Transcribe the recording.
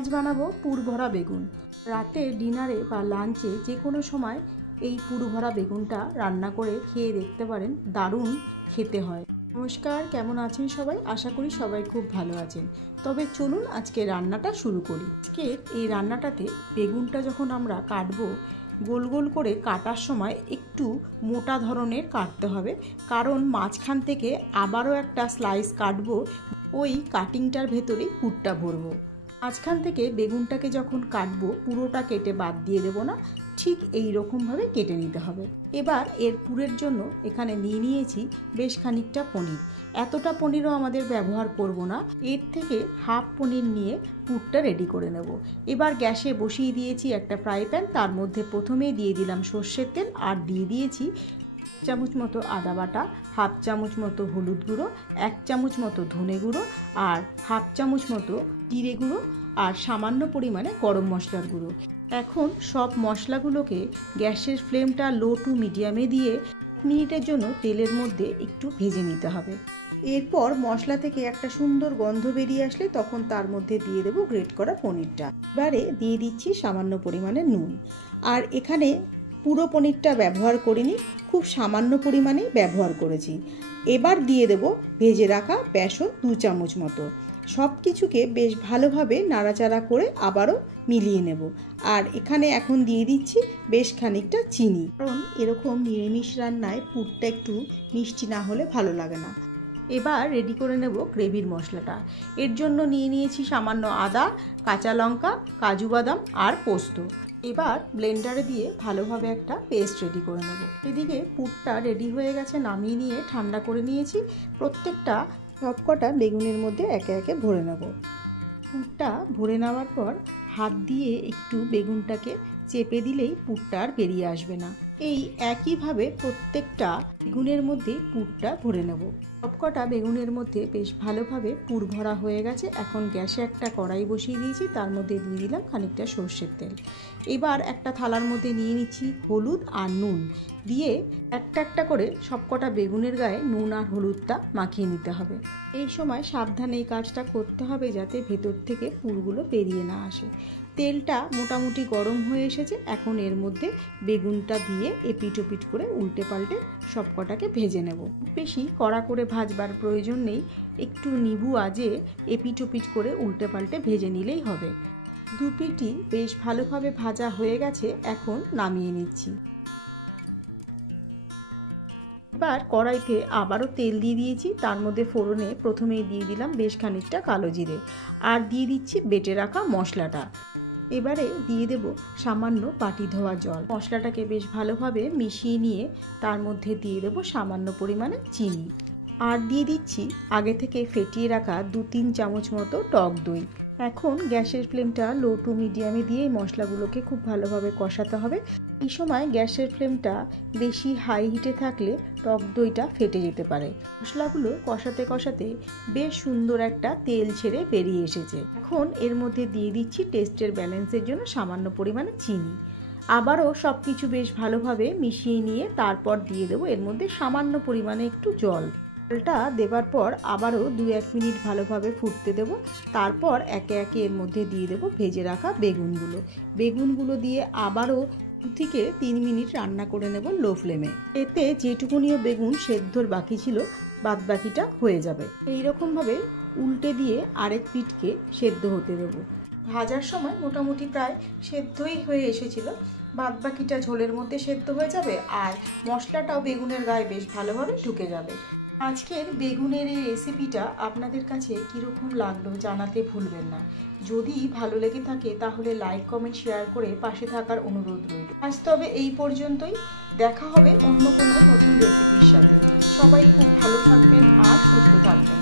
আজ বানাবো পুর ভরা বেগুন। রাতে ডিনারে বা লাঞ্চে যে কোনো সময় এই পুর ভরা বেগুনটা রান্না করে খেয়ে দেখতে পারেন, দারুণ খেতে হয়। নমস্কার, কেমন আছেন সবাই? আশা করি সবাই খুব ভালো আছেন। তবে চলুন আজকে রান্নাটা শুরু করি। আজকের এই রান্নাটাতে বেগুনটা যখন আমরা কাটবো, গোল গোল করে কাটার সময় একটু মোটা ধরনের কাটতে হবে, কারণ মাঝখান থেকে আবারও একটা স্লাইস কাটবো, ওই কাটিংটার ভেতরেই পুরটা ভরবো। মাঝখান থেকে বেগুনটাকে যখন কাটবো পুরোটা কেটে বাদ দিয়ে দেবো না, ঠিক এই রকমভাবে কেটে নিতে হবে। এবার এর পুরের জন্য এখানে নিয়েছি বেশ খানিকটা পনির। এতটা পনিরও আমাদের ব্যবহার করব না, এর থেকে হাফ পনির নিয়ে পুরটা রেডি করে নেব। এবার গ্যাসে বসিয়ে দিয়েছি একটা ফ্রাই প্যান, তার মধ্যে প্রথমেই দিয়ে দিলাম সর্ষের তেল, আর দিয়ে দিয়েছি চামচ মতো আদা বাটা, হাফ চামচ মতো হলুদ গুঁড়ো, 1 চামচ মতো ধনে গুঁড়ো, আর হাফ চামচ মতো জিরে গুঁড়ো, আর সামান্য পরিমাণে গরম মশলার গুঁড়ো। এখন সব মশলাগুলোকে গ্যাসের ফ্লেমটা লো টু মিডিয়ামে দিয়ে 1 মিনিটের জন্য তেলের মধ্যে একটু ভেজে নিতে হবে। এরপর মশলা থেকে একটা সুন্দর গন্ধ বেরিয়ে আসলে তখন তার মধ্যে দিয়ে দেবো গ্রেট করা পনিরটা। এবারে দিয়ে দিচ্ছি সামান্য পরিমাণে নুন, আর এখানে পুরো পনিরটা ব্যবহার করিনি, খুব সামান্য পরিমাণেই ব্যবহার করেছি। এবার দিয়ে দেব ভেজে রাখা বেসন 2 চামচ মতো। সব কিছুকে বেশ ভালোভাবে নাড়াচাড়া করে আবারও মিলিয়ে নেব। আর এখানে এখন দিয়ে দিচ্ছি বেশ খানিকটা চিনি, কারণ এরকম নিরামিষ রান্নায় পুরটা একটু মিষ্টি না হলে ভালো লাগে না। এবার রেডি করে নেব গ্রেভির মশলাটা। এর জন্য নিয়েছি সামান্য আদা, কাঁচা লঙ্কা, কাজু বাদাম আর পোস্ত। এবার ব্লেন্ডারে দিয়ে ভালোভাবে একটা পেস্ট রেডি করে নেব। এদিকে পুরটা রেডি হয়ে গেছে, নামিয়ে নিয়ে ঠান্ডা করে নিয়েছি। প্রত্যেকটা সবকটা বেগুনের মধ্যে একে একে ভরে নেব। পুরটা ভরে নেওয়ার পর হাত দিয়ে একটু বেগুনটাকে চেপে দিলেই পুরটা আর বেরিয়ে আসবে না। এই একইভাবে প্রত্যেকটা বেগুনের মধ্যে পুরটা ভরে নেব। সবকটা বেগুনের মধ্যে বেশ ভালোভাবে পুর ভরা হয়ে গেছে। এখন গ্যাসে একটা কড়াই বসিয়ে দিয়েছি, তার মধ্যে দিয়ে দিলাম খানিকটা সর্ষের তেল। এবার একটা থালার মধ্যে নিয়ে নিচ্ছি হলুদ আর নুন, দিয়ে একটা একটা করে সবকটা বেগুনের গায়ে নুন আর হলুদটা মাখিয়ে নিতে হবে। এই সময় সাবধানে এই কাজটা করতে হবে যাতে ভেতর থেকে পুরগুলো বেরিয়ে না আসে। তেলটা মোটামুটি গরম হয়ে এসেছে, এখন এর মধ্যে বেগুনটা দিয়ে এপিট ওপিট করে উল্টে পাল্টে সবকটাকে ভেজে নেব। বেশি কড়া করে ভাজবার প্রয়োজন নেই, একটু নিবু আজে এপিট ওপিট করে উল্টে পাল্টে ভেজে নিলেই হবে। দুপিটি বেশ ভালোভাবে ভাজা হয়ে গেছে, এখন নামিয়ে নিচ্ছি। এবার কড়াইতে আবারও তেল দিয়ে দিয়েছি, তার মধ্যে ফোড়নে প্রথমেই দিয়ে দিলাম বেশ খানিকটা কালো জিরে, আর দিয়ে দিচ্ছি বেটে রাখা মশলাটা। এবারে দিয়ে দেব সামান্য বাটি ধোয়া জল। মশলাটাকে বেশ ভালোভাবে মিশিয়ে নিয়ে তার মধ্যে দিয়ে দেব সামান্য পরিমাণে চিনি, আর দিয়ে দিচ্ছি আগে থেকে ফেটিয়ে রাখা 2-3 চামচ মতো টক দই। এখন গ্যাসের ফ্লেমটা লো টু মিডিয়ামে দিয়ে মশলাগুলোকে খুব ভালোভাবে কষাতে হবে। এই সময় গ্যাসের ফ্লেমটা বেশি হাই হিটে থাকলে টক দইটা ফেটে যেতে পারে। মশলাগুলো কষাতে কষাতে বেশ সুন্দর একটা তেল ছেড়ে বেরিয়ে এসেছে। এখন এর মধ্যে দিয়ে দিচ্ছি টেস্টের ব্যালেন্সের জন্য সামান্য পরিমাণে চিনি। আবারও সব কিছু বেশ ভালোভাবে মিশিয়ে নিয়ে তারপর দিয়ে দেবো এর মধ্যে সামান্য পরিমাণে একটু জল। জলটা দেবার পর আবারও 2-1 মিনিট ভালোভাবে ফুটতে দেব। তারপর একে একে এর মধ্যে দিয়ে দেবো ভেজে রাখা বেগুনগুলো দিয়ে আবারও 2 থেকে 3 মিনিট রান্না করে নেব লো ফ্লেমে। এতে যেটুকুনিও বেগুন সেদ্ধর বাকি ছিল বাদ বাকিটা হয়ে যাবে। এইরকমভাবে উল্টে দিয়ে আরেক পিঠকে সেদ্ধ হতে দেব। ভাজার সময় মোটামুটি প্রায় সেদ্ধই হয়ে এসেছিল, বাদ বাকিটা ঝোলের মধ্যে সেদ্ধ হয়ে যাবে, আর মশলাটাও বেগুনের গায়ে বেশ ভালোভাবে ঢুকে যাবে। আজকের বেগুনের এই রেসিপিটা আপনাদের কাছে কীরকম লাগলো জানাতে ভুলবেন না। যদি ভালো লেগে থাকে তাহলে লাইক, কমেন্ট, শেয়ার করে পাশে থাকার অনুরোধ রইল। আজ তবে এই পর্যন্তই, দেখা হবে অন্য কোনো নতুন রেসিপির সাথে। সবাই খুব ভালো থাকবেন আর সুস্থ থাকবেন।